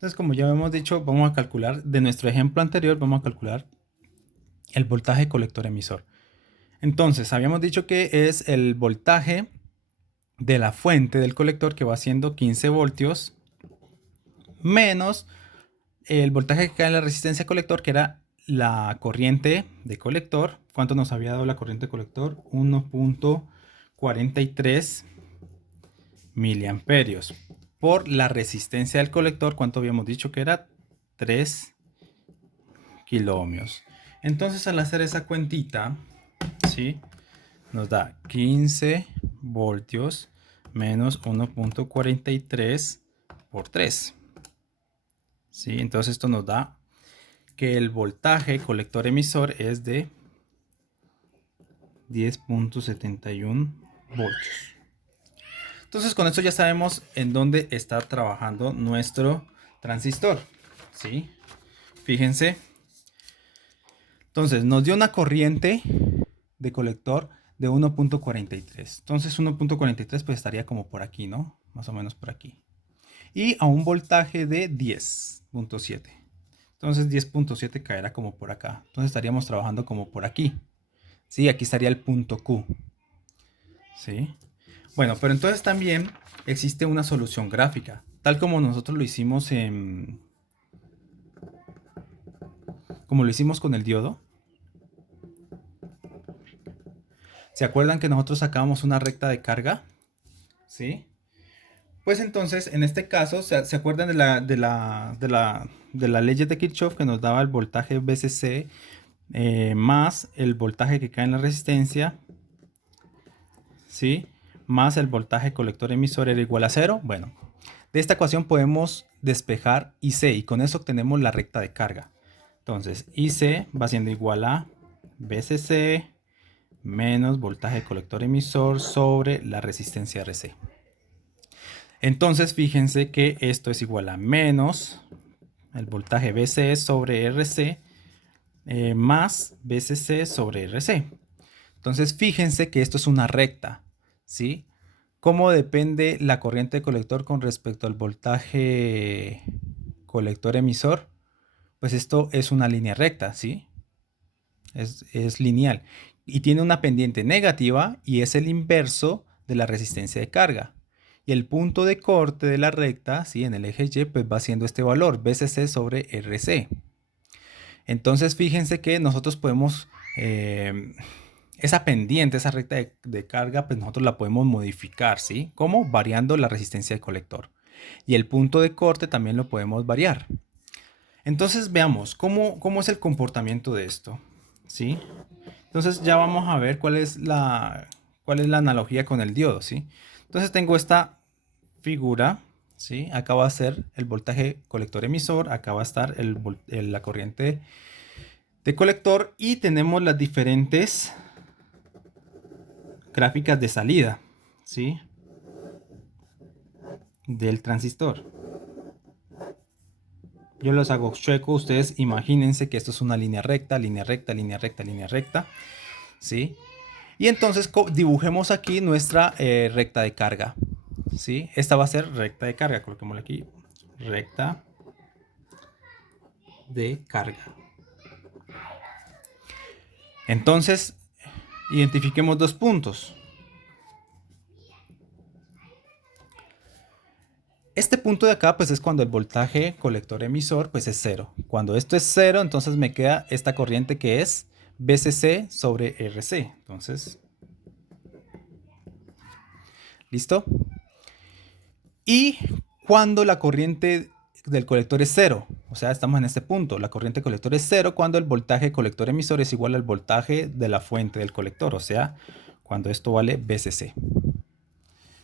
Entonces, como ya hemos dicho, vamos a calcular, de nuestro ejemplo anterior, vamos a calcular el voltaje colector emisor. Entonces, habíamos dicho que es el voltaje de la fuente del colector, que va siendo 15 voltios, menos el voltaje que cae en la resistencia colector, que era la corriente de colector. ¿Cuánto nos había dado la corriente de colector? 1.43 miliamperios. Por la resistencia del colector, ¿cuánto habíamos dicho que era? 3 kiloohmios. Entonces, al hacer esa cuentita, ¿sí?, nos da 15 voltios menos 1.43 por 3. ¿Sí? Entonces esto nos da que el voltaje colector emisor es de 10.71 voltios. Entonces con esto ya sabemos en dónde está trabajando nuestro transistor. ¿Sí? Fíjense. Entonces nos dio una corriente de colector de 1.43. Entonces 1.43 pues estaría como por aquí, ¿no? Más o menos por aquí. Y a un voltaje de 10.7. Entonces 10.7 caerá como por acá. Entonces estaríamos trabajando como por aquí. Sí, aquí estaría el punto Q. ¿Sí? Bueno, pero entonces también existe una solución gráfica, tal como nosotros lo hicimos como lo hicimos con el diodo. ¿Se acuerdan que nosotros sacábamos una recta de carga? ¿Sí? Pues entonces, en este caso, ¿se acuerdan de la ley de Kirchhoff que nos daba el voltaje VCC más el voltaje que cae en la resistencia? ¿Sí? Más el voltaje colector emisor era igual a 0. Bueno, de esta ecuación podemos despejar IC y con eso obtenemos la recta de carga. Entonces, IC va siendo igual a VCC menos voltaje colector emisor sobre la resistencia RC. Entonces, fíjense que esto es igual a menos el voltaje VC sobre RC más VCC sobre RC. Entonces, fíjense que esto es una recta, ¿sí? ¿Cómo depende la corriente de colector con respecto al voltaje colector emisor? Pues esto es una línea recta, ¿sí? Es lineal. Y tiene una pendiente negativa y es el inverso de la resistencia de carga. Y el punto de corte de la recta, ¿sí?, en el eje Y, pues va siendo este valor, VCC sobre RC. Entonces, fíjense que nosotros podemos... esa pendiente, esa recta de carga, pues nosotros la podemos modificar, ¿sí? ¿Cómo? Variando la resistencia del colector. Y el punto de corte también lo podemos variar. Entonces veamos cómo es el comportamiento de esto, ¿sí? Entonces ya vamos a ver cuál es la analogía con el diodo, ¿sí? Entonces tengo esta figura, ¿sí? Acá va a ser el voltaje colector emisor, acá va a estar la corriente de colector y tenemos las diferentes gráficas de salida, ¿sí?, del transistor. Yo los hago chueco, ustedes imagínense que esto es una línea recta, línea recta, línea recta, línea recta, ¿sí? Y entonces dibujemos aquí nuestra recta de carga, ¿sí? Esta va a ser recta de carga, coloquémosla aquí, recta de carga. Entonces, identifiquemos dos puntos. Este punto de acá pues es cuando el voltaje colector emisor pues es 0. Cuando esto es 0, entonces me queda esta corriente que es VCC sobre RC. Entonces, ¿listo? Y cuando la corriente del colector es 0, o sea, estamos en este punto, la corriente colector es 0 cuando el voltaje colector emisor es igual al voltaje de la fuente del colector, o sea, cuando esto vale VCC.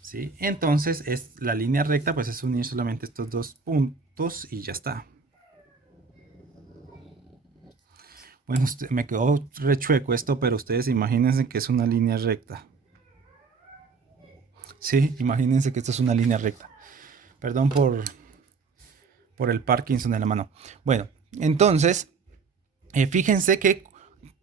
¿Sí? Entonces es la línea recta, pues es unir solamente estos dos puntos y ya está. Bueno, me quedó rechueco esto, pero ustedes imagínense que es una línea recta. Sí, imagínense que esto es una línea recta. Perdón por el Parkinson en la mano. Bueno, entonces, fíjense que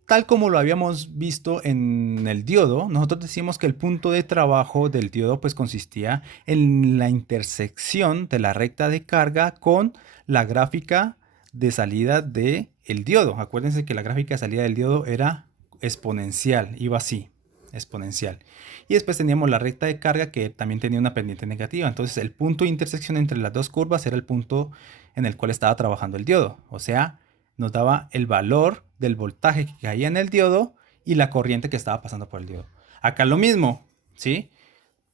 tal como lo habíamos visto en el diodo, nosotros decimos que el punto de trabajo del diodo pues consistía en la intersección de la recta de carga con la gráfica de salida del diodo. Acuérdense que la gráfica de salida del diodo era exponencial, iba así, exponencial. Y después teníamos la recta de carga que también tenía una pendiente negativa. Entonces el punto de intersección entre las dos curvas era el punto en el cual estaba trabajando el diodo. O sea, nos daba el valor del voltaje que caía en el diodo y la corriente que estaba pasando por el diodo. Acá lo mismo, ¿sí?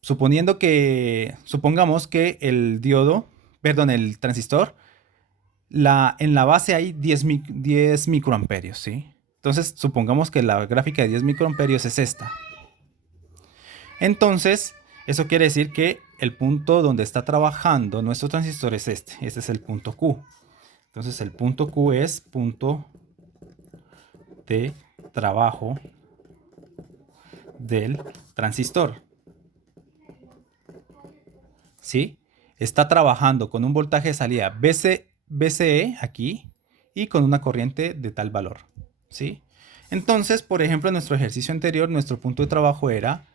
Supongamos que el diodo, perdón, el transistor, en la base hay 10 microamperios, ¿sí? Entonces, supongamos que la gráfica de 10 microamperios es esta. Entonces, eso quiere decir que el punto donde está trabajando nuestro transistor es este. Este es el punto Q. Entonces, el punto Q es punto de trabajo del transistor. ¿Sí? Está trabajando con un voltaje de salida BCE aquí y con una corriente de tal valor. ¿Sí? Entonces, por ejemplo, en nuestro ejercicio anterior, nuestro punto de trabajo era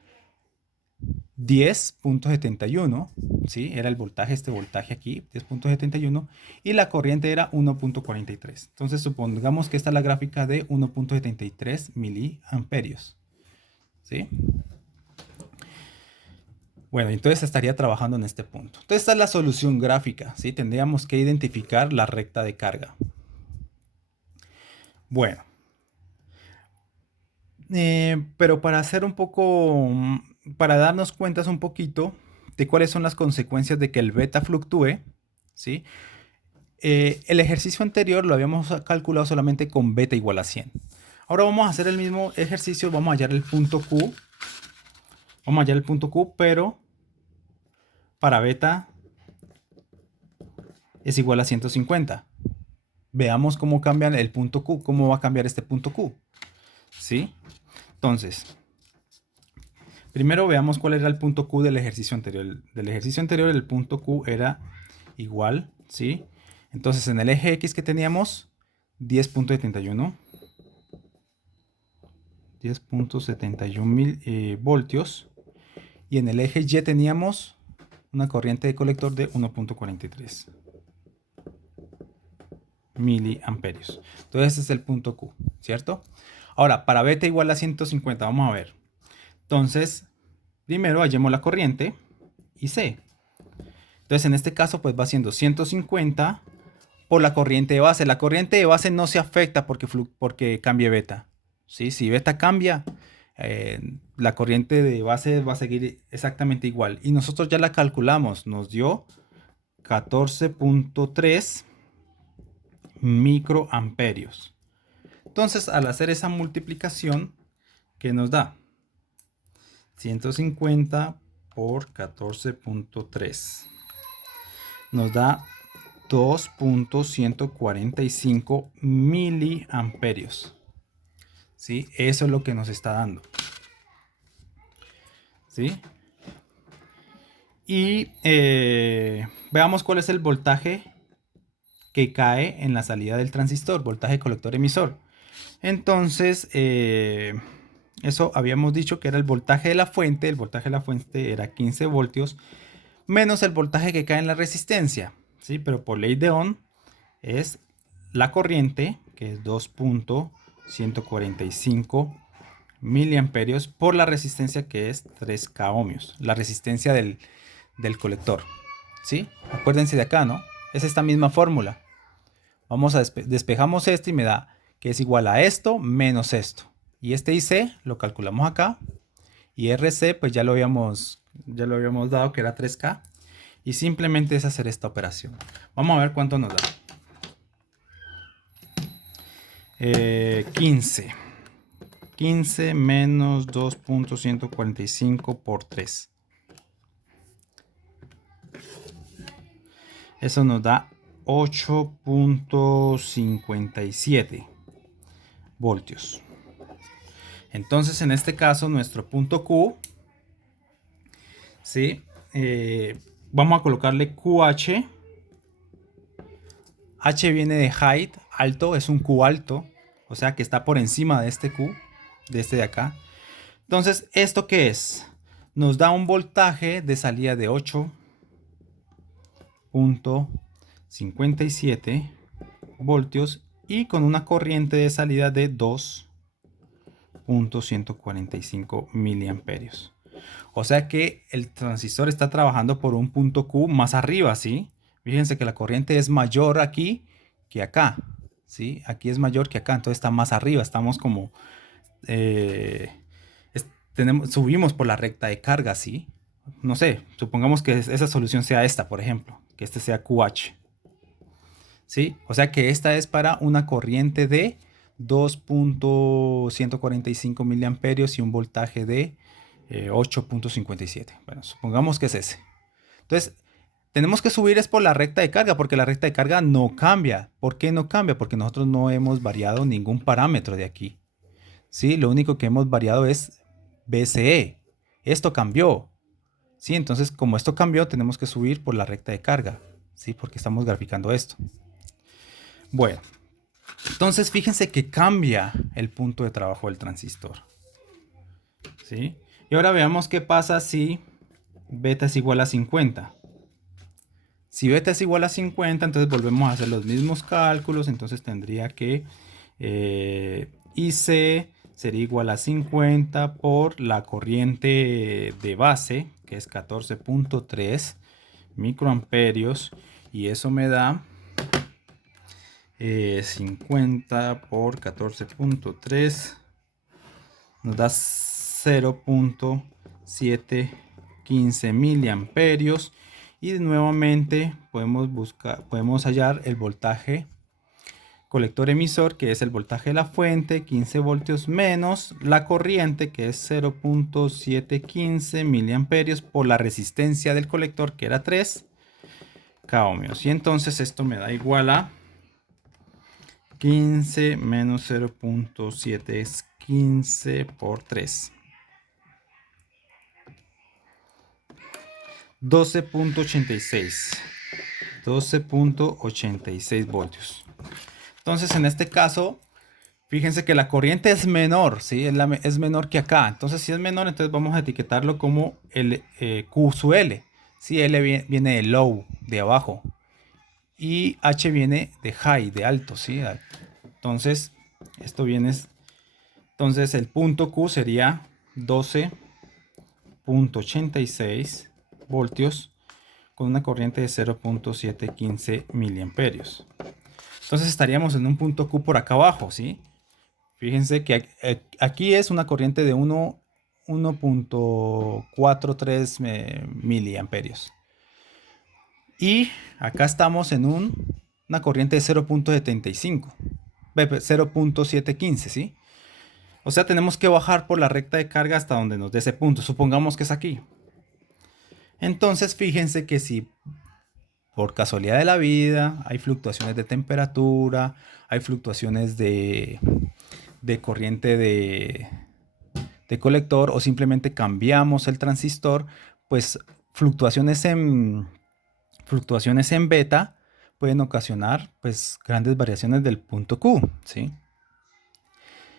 10.71, ¿sí? Era el voltaje, este voltaje aquí, 10.71, y la corriente era 1.43. Entonces, supongamos que esta es la gráfica de 1.73 miliamperios, ¿sí? Bueno, entonces estaría trabajando en este punto. Entonces, esta es la solución gráfica, ¿sí? Tendríamos que identificar la recta de carga. Bueno, pero para hacer un poco, para darnos cuentas un poquito de cuáles son las consecuencias de que el beta fluctúe, ¿sí? El ejercicio anterior lo habíamos calculado solamente con beta igual a 100. Ahora vamos a hacer el mismo ejercicio, vamos a hallar el punto Q. Vamos a hallar el punto Q, pero para beta es igual a 150. Veamos cómo cambia el punto Q, cómo va a cambiar este punto Q. ¿Sí? Entonces, primero veamos cuál era el punto Q del ejercicio anterior. Del ejercicio anterior el punto Q era igual, ¿sí? Entonces en el eje X que teníamos 10.71 mil voltios, y en el eje Y teníamos una corriente de colector de 1.43 miliamperios. Entonces ese es el punto Q, ¿cierto? Ahora, para beta igual a 150, vamos a ver. Entonces, primero hallemos la corriente y C. Entonces, en este caso, pues va siendo 150 por la corriente de base. La corriente de base no se afecta porque cambie beta. ¿Sí? Si beta cambia, la corriente de base va a seguir exactamente igual. Y nosotros ya la calculamos. Nos dio 14.3 microamperios. Entonces, al hacer esa multiplicación, ¿qué nos da? 150 por 14.3 nos da 2.145 miliamperios. ¿Sí? Eso es lo que nos está dando. ¿Sí? Y veamos cuál es el voltaje que cae en la salida del transistor, voltaje colector emisor. Entonces, eso habíamos dicho que era el voltaje de la fuente. El voltaje de la fuente era 15 voltios menos el voltaje que cae en la resistencia, ¿sí? Pero por ley de Ohm es la corriente, que es 2.145 miliamperios, por la resistencia, que es 3K ohmios, la resistencia del colector, ¿sí? Acuérdense de acá, ¿no? Es esta misma fórmula. Vamos a despejamos esto y me da que es igual a esto menos esto. Y este IC lo calculamos acá. Y RC pues ya lo habíamos dado, que era 3K. Y simplemente es hacer esta operación. Vamos a ver cuánto nos da. 15. 15 menos 2.145 por 3. Eso nos da 8.57 voltios. Entonces, en este caso, nuestro punto Q, ¿sí? Vamos a colocarle QH. H viene de height, alto, es un Q alto. O sea que está por encima de este Q, de este de acá. Entonces, ¿esto qué es? Nos da un voltaje de salida de 8.57 voltios y con una corriente de salida de 2.145 miliamperios. O sea que el transistor está trabajando por un punto Q más arriba, ¿sí? Fíjense que la corriente es mayor aquí que acá, ¿sí? Aquí es mayor que acá, entonces está más arriba, estamos como... subimos por la recta de carga, ¿sí? No sé, supongamos que esa solución sea esta, por ejemplo, que este sea QH, ¿sí? O sea que esta es para una corriente de 2.145 miliamperios y un voltaje de 8.57. Bueno, supongamos que es ese. Entonces, tenemos que subir es por la recta de carga, porque la recta de carga no cambia. ¿Por qué no cambia? Porque nosotros no hemos variado ningún parámetro de aquí. ¿Sí? Lo único que hemos variado es BCE. Esto cambió. ¿Sí? Entonces, como esto cambió, tenemos que subir por la recta de carga. ¿Sí? Porque estamos graficando esto. Bueno, entonces fíjense que cambia el punto de trabajo del transistor. ¿Sí? Y ahora veamos qué pasa si beta es igual a 50. Si beta es igual a 50, entonces volvemos a hacer los mismos cálculos. Entonces tendría que IC sería igual a 50 por la corriente de base, que es 14.3 microamperios. Y eso me da 50 por 14.3 nos da 0.715 miliamperios y nuevamente podemos hallar el voltaje colector emisor, que es el voltaje de la fuente, 15 voltios menos la corriente, que es 0.715 miliamperios por la resistencia del colector, que era 3 ohmios. Y entonces esto me da igual a 15 menos 0.7 es 15 por 3. 12.86. 12.86 voltios. Entonces, en este caso, fíjense que la corriente es menor, ¿sí? Es menor que acá. Entonces, si es menor, entonces vamos a etiquetarlo como el Q sub L. Sí, L viene de low, de abajo. Y H viene de high, de alto, ¿sí? Entonces, esto viene... Entonces, el punto Q sería 12.86 voltios con una corriente de 0.715 miliamperios. Entonces estaríamos en un punto Q por acá abajo, ¿sí? Fíjense que aquí es una corriente de 1.43 miliamperios. Y acá estamos en una corriente de 0.75, 0.715, ¿sí? O sea, tenemos que bajar por la recta de carga hasta donde nos dé ese punto. Supongamos que es aquí. Entonces, fíjense que si por casualidad de la vida hay fluctuaciones de temperatura, hay fluctuaciones de corriente de colector o simplemente cambiamos el transistor, pues fluctuaciones en beta pueden ocasionar pues grandes variaciones del punto Q, ¿sí?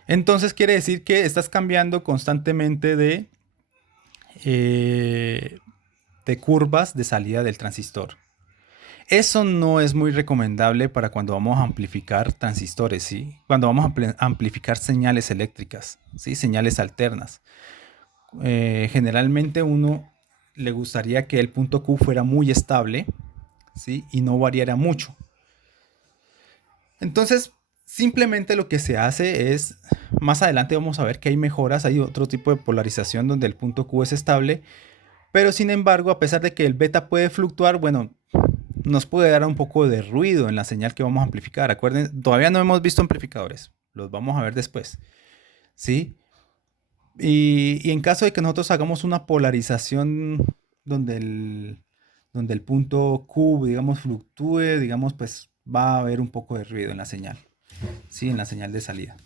Entonces quiere decir que estás cambiando constantemente de curvas de salida del transistor. Eso no es muy recomendable para cuando vamos a amplificar transistores, ¿sí? Cuando vamos a amplificar señales eléctricas, ¿sí? Señales alternas. Generalmente uno le gustaría que el punto Q fuera muy estable, ¿sí? Y no variara mucho. Entonces, simplemente lo que se hace es, más adelante vamos a ver que hay mejoras, hay otro tipo de polarización donde el punto Q es estable, pero sin embargo, a pesar de que el beta puede fluctuar, bueno, nos puede dar un poco de ruido en la señal que vamos a amplificar. Acuérdense, todavía no hemos visto amplificadores, los vamos a ver después, ¿sí? Y en caso de que nosotros hagamos una polarización donde el punto Q, digamos, fluctúe, digamos, pues va a haber un poco de ruido en la señal, ¿sí? En la señal de salida.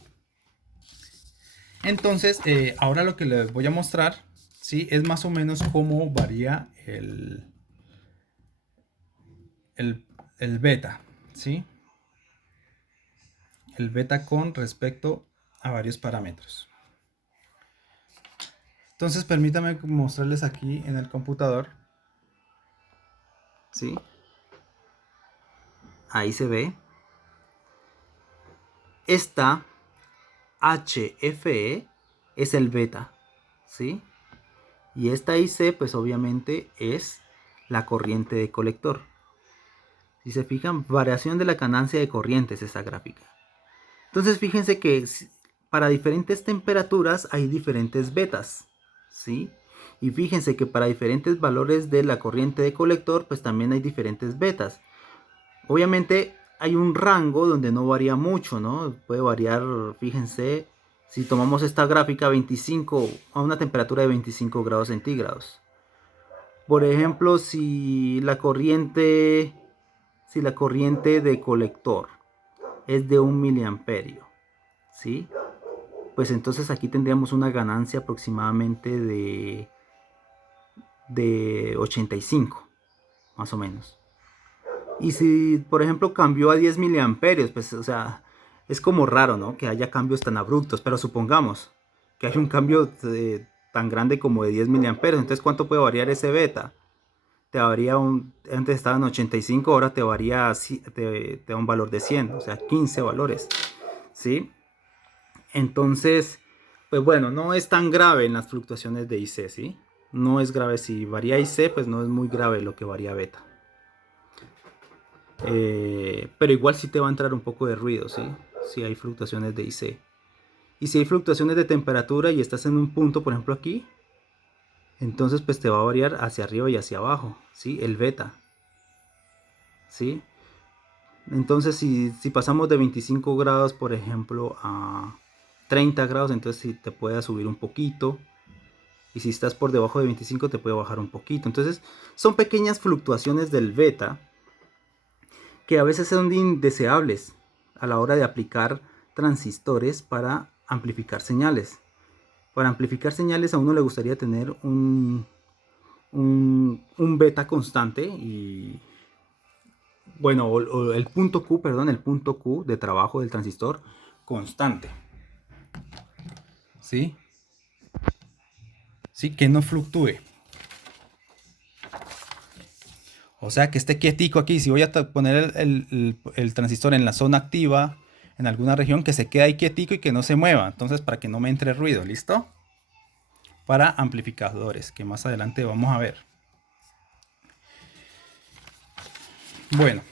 Entonces, ahora lo que les voy a mostrar, ¿sí? Es más o menos cómo varía el beta, ¿sí? el beta con respecto a varios parámetros. Entonces permítame mostrarles aquí en el computador. ¿Sí? Ahí se ve. Esta HFE es el beta, ¿sí? Y esta IC pues obviamente es la corriente de colector. Si se fijan, variación de la ganancia de corriente es esta gráfica. Entonces fíjense que para diferentes temperaturas hay diferentes betas, ¿sí? Y fíjense que para diferentes valores de la corriente de colector pues también hay diferentes betas. Obviamente hay un rango donde no varía mucho, ¿no? Puede variar, fíjense, si tomamos esta gráfica 25 a una temperatura de 25 grados centígrados. Por ejemplo, si la corriente de colector es de 1 miliamperio, ¿sí? Pues entonces aquí tendríamos una ganancia aproximadamente de 85, más o menos. Y si, por ejemplo, cambió a 10 miliamperios, pues, o sea, es como raro, ¿no? Que haya cambios tan abruptos, pero supongamos que hay un cambio tan grande como de 10 miliamperios. Entonces, ¿cuánto puede variar ese beta? Te varía antes estaba en 85, ahora te varía, te da un valor de 100, o sea, 15 valores, ¿sí? Entonces, pues bueno, no es tan grave en las fluctuaciones de IC, ¿sí? No es grave. Si varía IC, pues no es muy grave lo que varía beta. Pero igual sí te va a entrar un poco de ruido, ¿sí? Si hay fluctuaciones de IC. Y si hay fluctuaciones de temperatura y estás en un punto, por ejemplo aquí, entonces pues te va a variar hacia arriba y hacia abajo, ¿sí? El beta, ¿sí? Entonces si pasamos de 25 grados, por ejemplo, a 30 grados, entonces sí te puede subir un poquito. Y si estás por debajo de 25 te puede bajar un poquito. Entonces son pequeñas fluctuaciones del beta que a veces son indeseables a la hora de aplicar transistores para amplificar señales. Para amplificar señales a uno le gustaría tener un beta constante y bueno, o el punto Q, perdón, el punto Q de trabajo del transistor constante. ¿Sí? Sí, que no fluctúe. O sea, que esté quietico aquí. Si voy a poner el transistor en la zona activa, en alguna región, que se quede ahí quietico y que no se mueva. Entonces, para que no me entre ruido, ¿listo? Para amplificadores, que más adelante vamos a ver. Bueno,